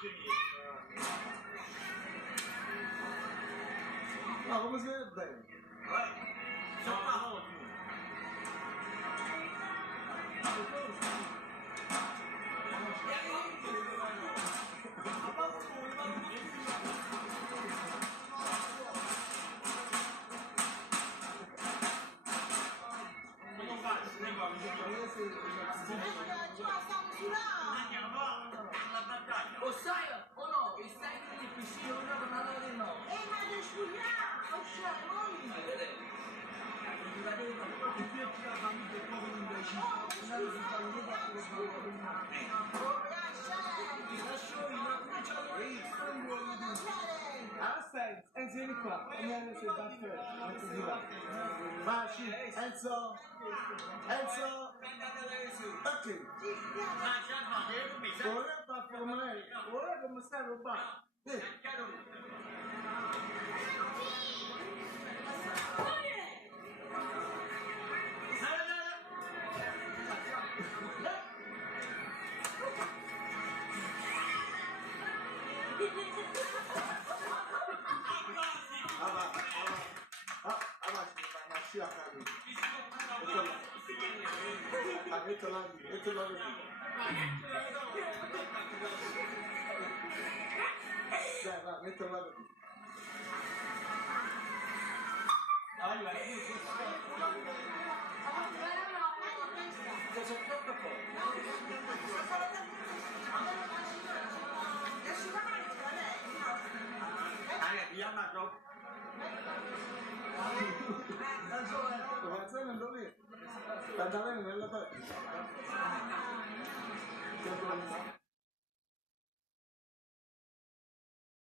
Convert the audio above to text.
No, come si vede bene? Lo sai o no? Il sai che ti piscina una banana di no? Ma devi spugliare! Oh, sciamoni! Aspetta, Enzo vieni qua, andiamo a sedere Baci, Enzo, Enzo, ok. Ora fa formare, ora come stai a rubare? Masih akan itu lagi. Itu lagi. Dia masuk. Avanzare non dove? Sta andando nella